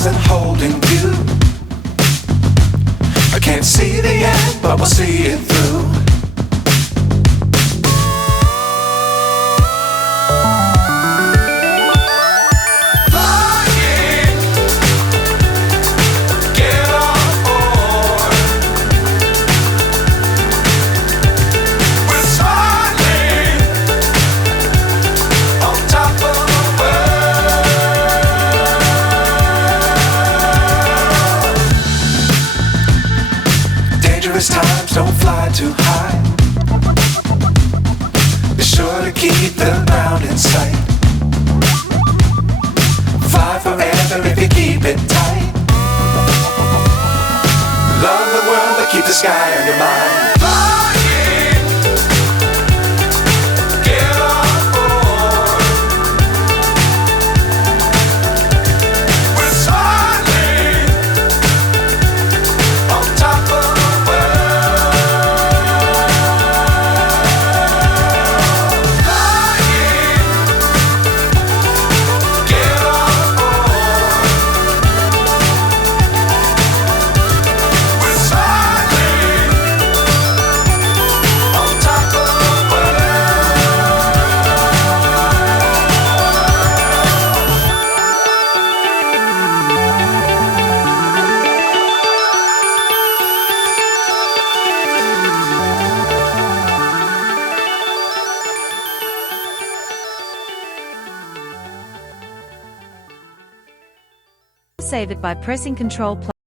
stars that holding you. I can't see the end, but we'll see it through. Times don't fly too high. Be sure to keep the ground in sight. Fly forever if you keep it tight. Love the world but keep the sky on your mind. Save it by pressing Ctrl+.